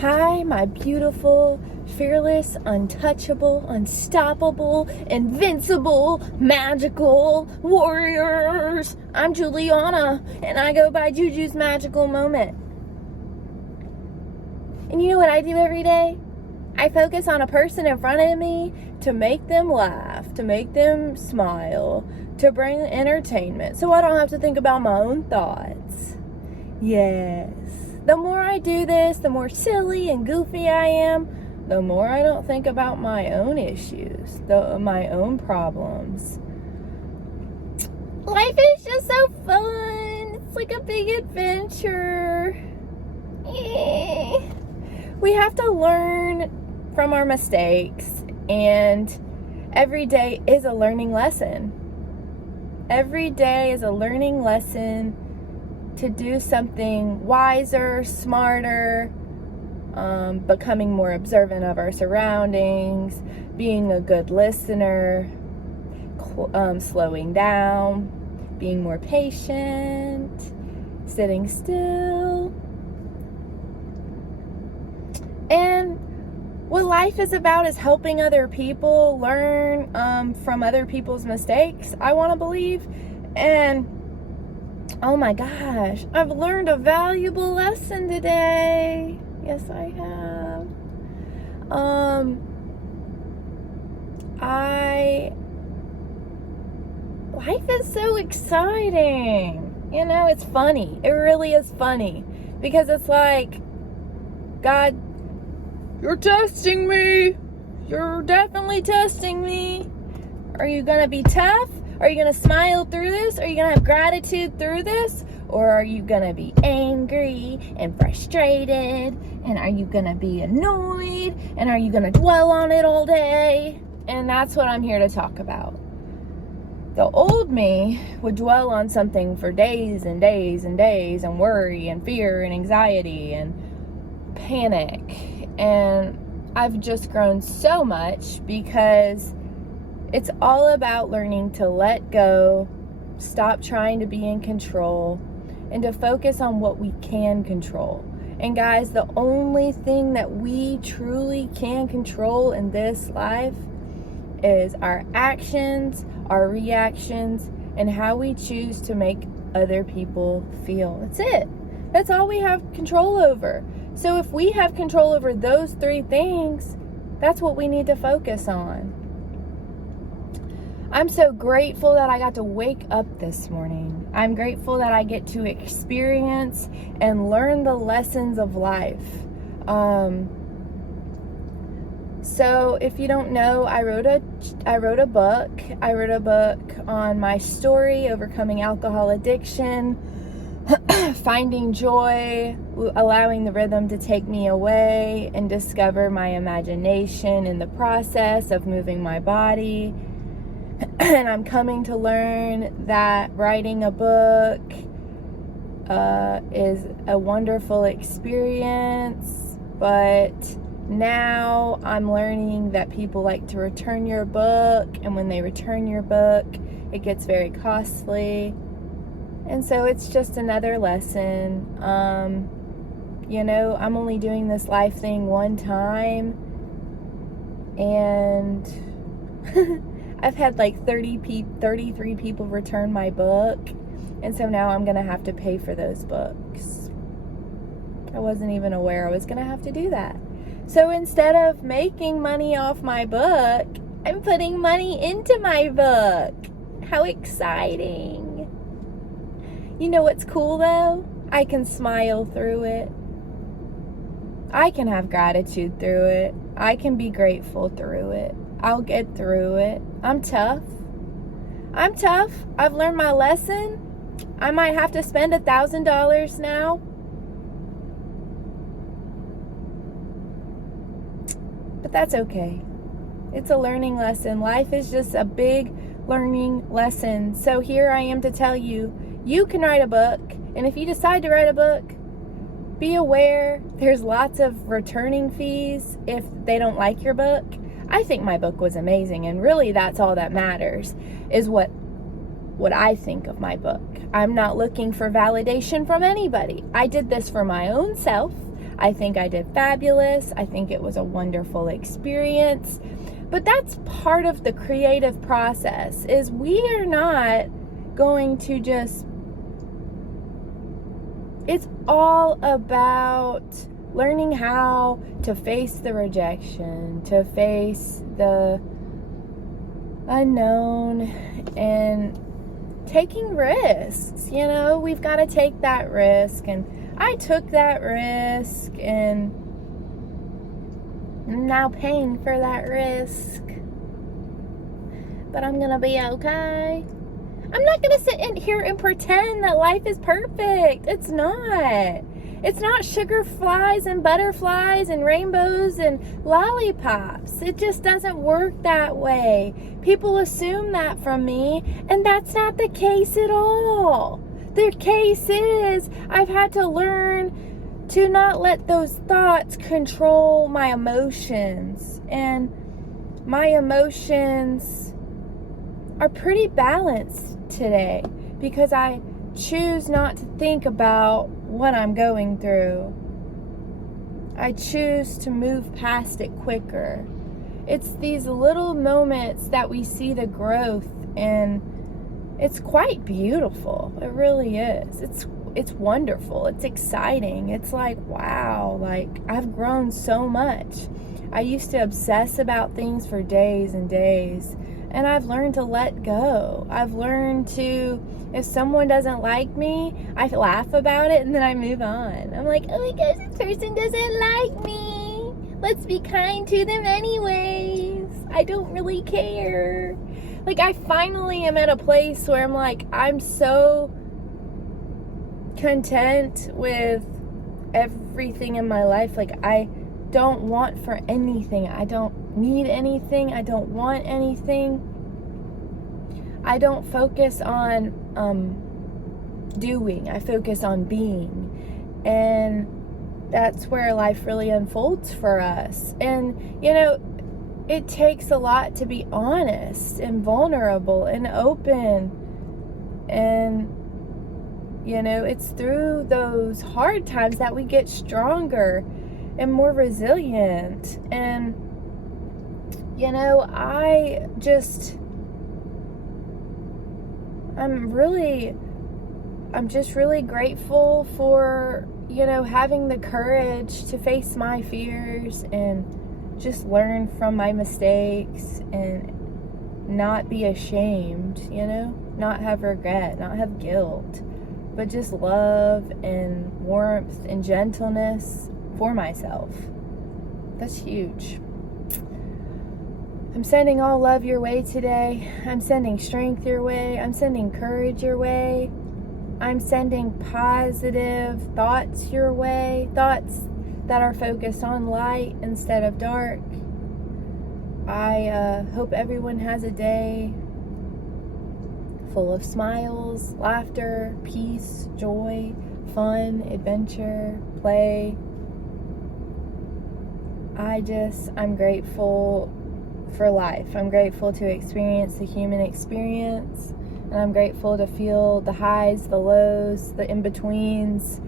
Hi, my beautiful, fearless, untouchable, unstoppable, invincible, magical warriors. I'm Juliana, and I go by Juju's Magical Moment. And you know what I do every day? I focus on a person in front of me to make them laugh, to make them smile, to bring entertainment, so I don't have to think about my own thoughts. Yes. The more I do this, the more silly and goofy I am, the more I don't think about my own issues, my own problems. Life is just so fun. It's like a big adventure. We have to learn from our mistakes, and every day is a learning lesson. Every day is a learning lesson to do something wiser, smarter, becoming more observant of our surroundings, being a good listener, slowing down, being more patient, sitting still. And what life is about is helping other people learn from other people's mistakes, I want to believe. And oh my gosh, I've learned a valuable lesson today. Yes, I have. Life is so exciting. You know, it's funny. It really is funny. Because it's like, God, you're testing me. You're definitely testing me. Are you going to be tough? Are you going to smile through this? Are you going to have gratitude through this? Or are you going to be angry and frustrated? And are you going to be annoyed? And are you going to dwell on it all day? And that's what I'm here to talk about. The old me would dwell on something for days and days and days and worry and fear and anxiety and panic. And I've just grown so much because it's all about learning to let go, stop trying to be in control, and to focus on what we can control. And guys, the only thing that we truly can control in this life is our actions, our reactions, and how we choose to make other people feel. That's it. That's all we have control over. So if we have control over those three things, that's what we need to focus on. I'm so grateful that I got to wake up this morning. I'm grateful that I get to experience and learn the lessons of life. So if you don't know, I wrote a book. I wrote a book on my story, overcoming alcohol addiction, finding joy, allowing the rhythm to take me away, and discover my imagination in the process of moving my body. And I'm coming to learn that writing a book is a wonderful experience, but now I'm learning that people like to return your book, and when they return your book, it gets very costly. And so it's just another lesson. You know, I'm only doing this life thing one time, and I've had like 33 people return my book, and so now I'm going to have to pay for those books. I wasn't even aware I was going to have to do that. So instead of making money off my book, I'm putting money into my book. How exciting. You know what's cool though? I can smile through it. I can have gratitude through it. I can be grateful through it. I'll get through it. I'm tough. I've learned my lesson. I might have to spend $1,000 now. But that's okay. It's a learning lesson. Life is just a big learning lesson. So here I am to tell you, you can write a book. And if you decide to write a book, be aware there's lots of returning fees if they don't like your book. I think my book was amazing, and really that's all that matters, is what I think of my book. I'm not looking for validation from anybody. I did this for my own self. I think I did fabulous. I think it was a wonderful experience. But that's part of the creative process, is we are not going to just... It's all about learning how to face the rejection, to face the unknown, and taking risks. We've got to take that risk, and I took that risk, and I'm now paying for that risk. But I'm gonna be okay. I'm not gonna sit in here and pretend that life is perfect. It's not. It's not sugar flies and butterflies and rainbows and lollipops. It just doesn't work that way. People assume that from me, and that's not the case at all. The case is I've had to learn to not let those thoughts control my emotions. And my emotions are pretty balanced today because I choose not to think about what I'm going through. I choose to move past it quicker. It's these little moments that we see the growth, and it's quite beautiful. It really is. It's wonderful. It's exciting. It's like, wow, like I've grown so much. I used to obsess about things for days and days, and I've learned to let go. I've learned to, if someone doesn't like me, I laugh about it and then I move on. I'm like, oh my gosh, this person doesn't like me. Let's be kind to them anyways. I don't really care. Like, I finally am at a place where I'm like, I'm so content with everything in my life. Like, I don't want for anything. I don't need anything. I don't want anything. I don't focus on doing. I focus on being. And that's where life really unfolds for us. And, it takes a lot to be honest and vulnerable and open. And, it's through those hard times that we get stronger and more resilient. And, I'm just really grateful for, having the courage to face my fears and just learn from my mistakes and not be ashamed, not have regret, not have guilt, but just love and warmth and gentleness for myself. That's huge. I'm sending all love your way today. I'm sending strength your way. I'm sending courage your way. I'm sending positive thoughts your way. Thoughts that are focused on light instead of dark. I hope everyone has a day full of smiles, laughter, peace, joy, fun, adventure, play. I'm grateful for life. I'm grateful to experience the human experience, and I'm grateful to feel the highs, the lows, the in-betweens,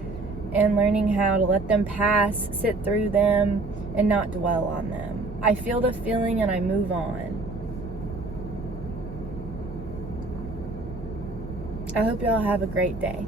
and learning how to let them pass, sit through them, and not dwell on them. I feel the feeling and I move on. I hope y'all have a great day.